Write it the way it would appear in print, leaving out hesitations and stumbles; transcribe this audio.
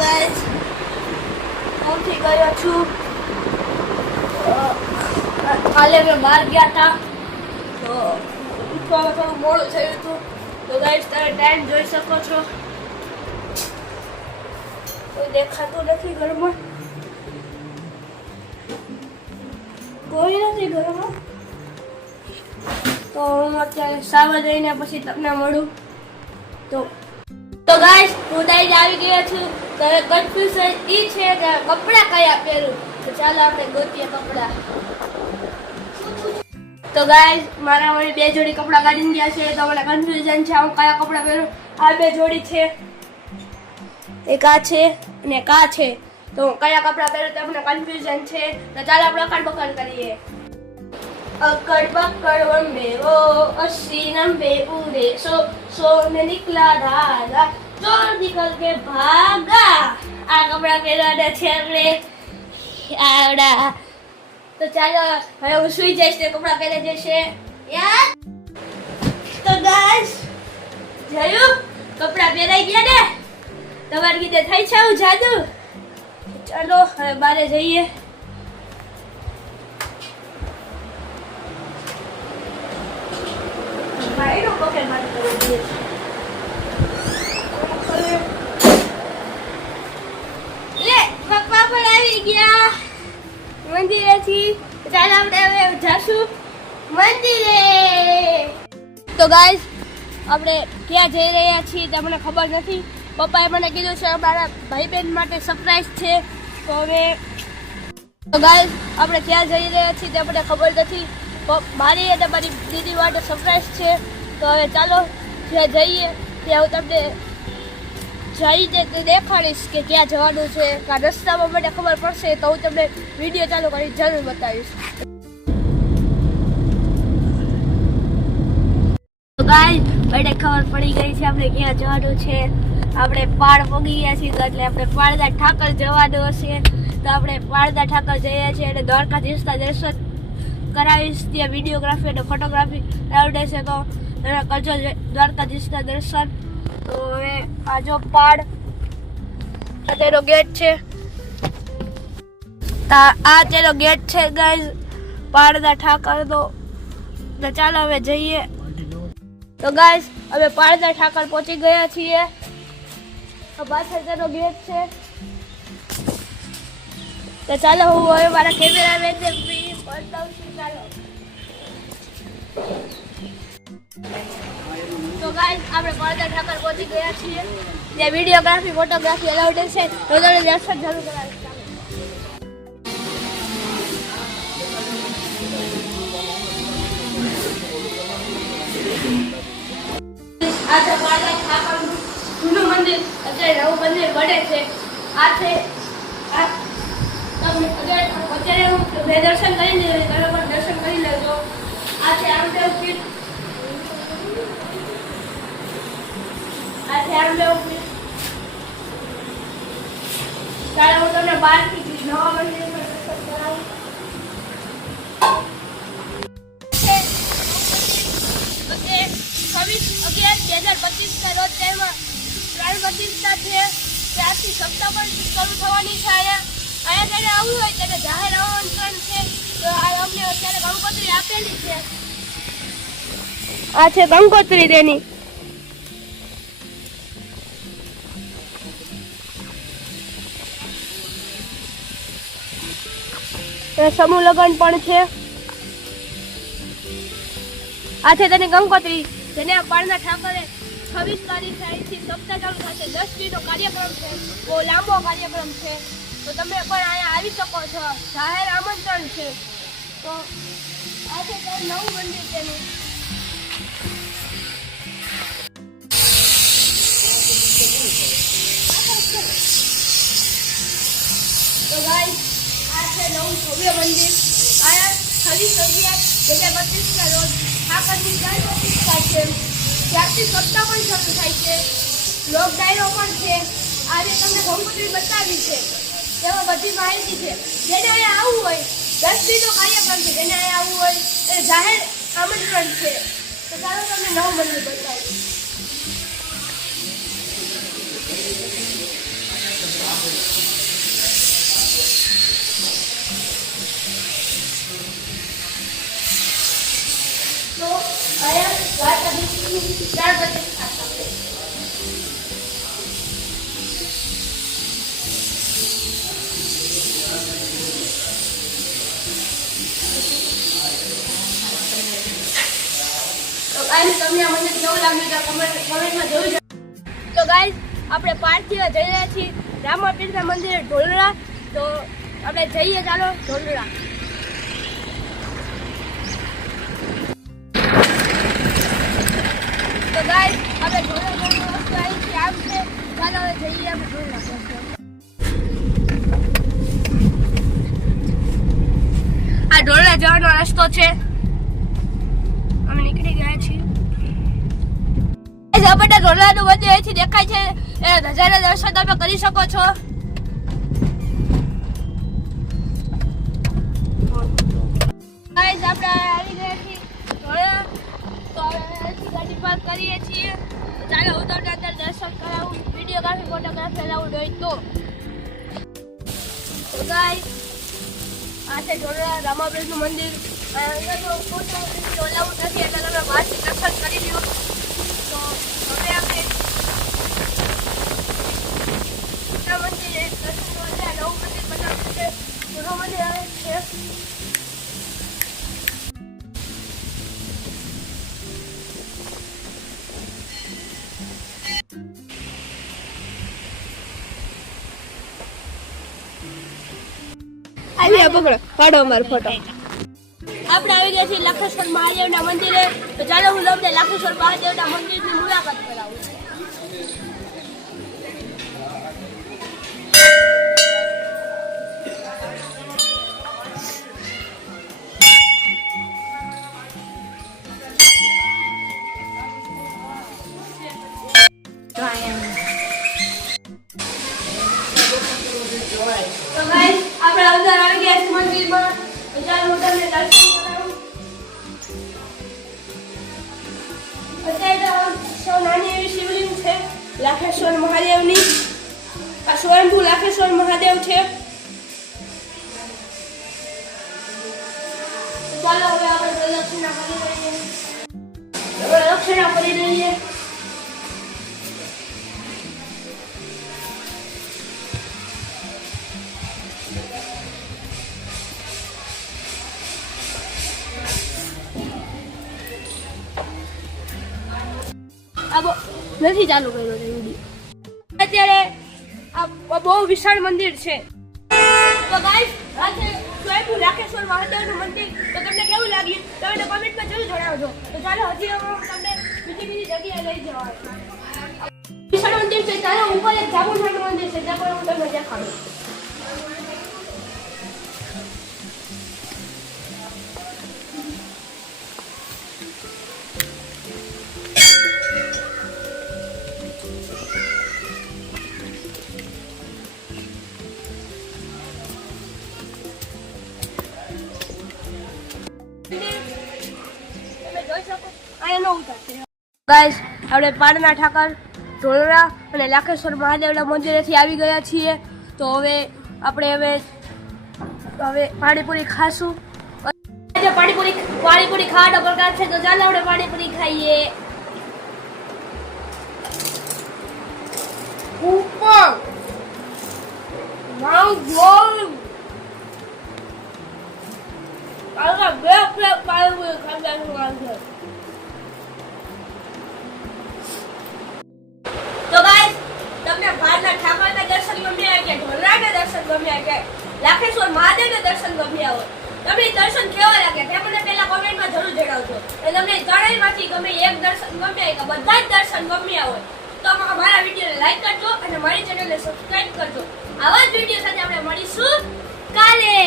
Guys ઉઠી ગયો છું. કાલે મેં બહાર ગયા હતા તો ઉઠવામાં થોડું મોડું થયું હતું. તો ગાઈસ તમે ટાઈમ જોઈ શકો છો. કોઈ દેખાતું નથી ઘરમાં, કોઈ નથી ઘરમાં. તો હું અત્યારે સાવા જઈને પછી તમને મળું. તો ગાઈસ હું ડાયરેક્ટ આવી ગયા છું. તો હવે કન્ફ્યુઝન એ છે કે કપડાં કયા પહેરું. તો ચાલો આપણે ગોતીએ કપડાં. તો ગાઈસ મારા વળી બે જોડી કપડાં કાઢીને ગયા છે. તો મને કન્ફ્યુઝન છે હું કયા કપડાં પહેરું. આ બે જોડી છે, એક આ છે અને એક આ છે. તો હું કયા કપડાં પહેરું તો મને કન્ફ્યુઝન છે. તો ચાલો આપણે અકડ બકડ કરીએ. अकड़ पकड़ वंबे वो अस्सी नंबे उड़े सो ने निकला धागा चोर निकल के भागा. આ કપડા પહેરવાના છે આપણે આવડા. તો ચાલો હવે હું સુઈ જઈશ ને કપડા પહેરે જશે યાર. તો ગાઈસ જોયું કપડા પહેરાઈ ગયા ને. તમારી કીધે થઈ છે હું જાદુ. ચાલો હવે બારે જઈએ. ભાઈનો પકડ મારી કરી દે. લે પપ્પા પણ આવી ગયા મંદિરેથી. ચાલ આપણે હવે જાશું મંદિરે. તો ગાઈસ આપણે ક્યાં જઈ રહ્યા છીએ તમને ખબર નથી. પપ્પાએ મને કીધું છે મારા ભાઈ બહેન માટે સરપ્રાઈઝ છે. તો હવે તો ગાઈસ આપણે ક્યાં જઈ રહ્યા છીએ તે મને ખબર નથી. મારી અને મારી દીદી માટે સરપ્રાઈઝ છે. તો હવે ચાલો જ્યાં જઈએ ત્યાં હું તમને જઈને દેખાડીશ કે ક્યાં જવાનું છે. રસ્તામાં મને ખબર પડશે તો હું તમને વિડીયો ચાલુ કરી જરૂર બતાવીશ. તો ગાઈસ મને ખબર પડી ગઈ છે આપણે ક્યાં જવાનું છે. આપણે પાળ પગી ગયા છીએ એટલે આપણે પાળદા ઠાકર જવાનું હશે. તો આપણે પાળદા ઠાકર જઈએ છીએ અને દ્વારકાધીશના દર્શન કરાવીશ. ત્યાં વિડીયોગ્રાફી અને ફોટોગ્રાફી આવડે છે તો તમે કરજો દ્વારકાધીશના દર્શન. તો હવે આ જો પાડ તેનો ગેટ છે. આ તેનો ગેટ છે ગાઈઝ પાળદા ઠાકરનો. તો ચાલો હવે જઈએ. તો ગાઈઝ હવે પાળદા ઠાકર પહોંચી ગયા છીએ. પાછળ તેનો ગેટ છે. તો ચાલો હું હવે મારા કેમેરામેન ને બતાવું છું. ચાલો તો ગાઈસ આપણે પાળદા ઠાકર પહોંચી ગયા છીએ. ત્યાં વિડીયોગ્રાફી ફોટોગ્રાફી અલાઉડ છે. તો તમે દર્શન જરૂર કરાવીશ. આ છે પાળદા ઠાકરનું જૂનું મંદિર. અત્યારે નવું મંદિર બને છે. આ છે અત્યારે હું દર્શન કરી લઉં. બરોબર દર્શન કરી લેજો. આ છે રામદેવ પીઠ. આ છે રામદેવ પીઠ. ચાલો હું તમને બહારથી નવા મંદિર પર દર્શન કરાવું. 26/11/2025 રોજ તેમાં પ્રાણ પ્રતિષ્ઠા છે. ત્યારથી સપ્તાહ પણ શરૂ થવાની છે. અહીંયા જ્યારે આવવું હોય ત્યારે જાહેર આમંત્રણ છે. તો આ અમને અત્યારે કંકોત્રી આપેલી છે. આ છે કંકોત્રી તેની. સમૂહ લગ્ન પણ છે. આ છે તેની કંકોત્રી જેને પાળદા ઠાકરે 26 તારીખે અહીંથી સપ્તાહ ચાલુ થશે. 10 દીનો કાર્યક્રમ છે. બહુ લાંબો કાર્યક્રમ છે. તો તમે પણ અહીંયા આવી શકો છો. જાહેર આમંત્રણ છે. તો આ છે નવું મંદિર તેનું. તો ગાઈસ આ છે નવું ભવ્ય મંદિર. આ 26/11/2025 રોજ ઠાકરની પ્રાણ પ્રતિષ્ઠા છે. ત્યારથી સપ્તાહ પણ શરૂ થાય છે. લોક ડાયરો પણ છે. આજે તમને કંકોત્રી બતાવી છે. તેમાં બધી માહિતી છે. જેને અહીંયા આવવું હોય 10 દીનો કાર્યક્રમ છે. જેને અહીંયા આવવું હોય એ જાહેર આમંત્રણ છે. તો ચાલો તમને નવું મંદિર બતાવું. તમને આ મંદિર કેવું લાગ્યું કમેન્ટમાં જરૂર. તો ગાઈઝ આપણે પાર્થિવ જઈ રહ્યા છીએ રામાપીરના મંદિરે ઢોલરા. તો આપણે જઈએ, ચાલો ઢોલરા. તો ગાઈઝ આપણે ઢોલરા વસ્તુ આવી છે, આમ છે. ચાલો હવે જઈએ આપણે ઢોલરા. આ ઢોલરા જવાનો રસ્તો છે. અમે નીકળી ગયા છીએ. આપણે ઢોલરાનું મંદિર અહીંથી દેખાય છે. એ ધજાના દર્શન તમે કરી શકો છો. ગાઈઝ આપણે આવી ગયા છીએ ઢોલરા. તો હવે અહીંથી ગાડી પાર્ક કરીએ છીએ. ચાલો હું તમને અંદર દર્શન કરાવું, વિડીયોગ્રાફી ફોટોગ્રાફી અલાઉડ હોય તો. ગાઈઝ આ છે ઢોલરા રામાપીરનું મંદિર. અહીંયા તો ફોટો અલાઉડ નથી એટલે તમે બહારથી દર્શન કરી લો. તો હવે આપણે મંદિરે દર્શન કરવા નવું મંદિર બનાવ્યું છે. જૂનું મંદિર આવે છે. પકડો, પાડો અમારો ફોટો. આપણે આવી ગયા છીએ લાખેશ્વર મહાદેવના મંદિરે. તો ચાલો હું તમને લાખેશ્વર મહાદેવના મંદિરની મુલાકાત કરાવું. તો ગાઈસ આપણે અંદર આવી ગયા છીએ મંદિરમાં. તો ચાલો હું તમને દર્શન કરાવું. અત્યારે તો નાની એવી શિવલિંગ છે લાખેશ્વર મહાદેવની. આ સ્વયંભૂ લાખેશ્વર મહાદેવ છે. ચાલો હવે આપણે પ્રદક્ષિણા કરી લઈએ. પ્રદક્ષિણા કરી લઈએ. નથી ચાલુ કર્યો છે વિડીયો. અત્યારે આ બહુ વિશાળ મંદિર છે. તો ગાઈસ આ છે સ્વયંભૂ લાખેશ્વર મહાદેવનું મંદિર. તો તમને કેવું લાગ્યું તમે કમેન્ટમાં જરૂર જણાવજો. તો ચાલો હજી હું તમને બીજી જગ્યાએ લઈ જવા. વિશાળ મંદિર છે, તારા ઉપર એક જાગુઠાનું મંદિર છે, ત્યાં પણ હું તમને દેખાડું. ગાઈસ આપણે પાડના ઠાકર ઢોલરા અને લાખેશ્વર મહાદેવના મંદિરેથી આવી ગયા છીએ. તો હવે આપણે પાણીપુરી ખાશું. પાણીપુરી ખાવાનો પ્રકાર છે. તો ચાલો આપણે પાણીપુરી ખાઈએ. ઉપર માઉ ગોલ આલા બે પ્લેટ પાણીપુરી ખાવાનું છે. તો ગાઈસ તમને પાડના ઠાકરના દર્શન ગમ્યા કે ઢોલરાના દર્શન ગમ્યા કે લાખેશ્વર મહાદેવના દર્શન ગમ્યા હોય, તમને દર્શન કેવા લાગે તે મને પહેલા કમેન્ટમાં જરૂર જણાવજો. અને તમને ત્રણેયમાંથી ગમે એક દર્શન ગમ્યા કે બધા જ દર્શન ગમ્યા હોય તો અમારા વિડીયોને લાઈક કરજો અને મારી ચેનલને સબસ્ક્રાઇબ કરજો. આવા જ વિડીયો સાથે આપણે મળીશું કાલે.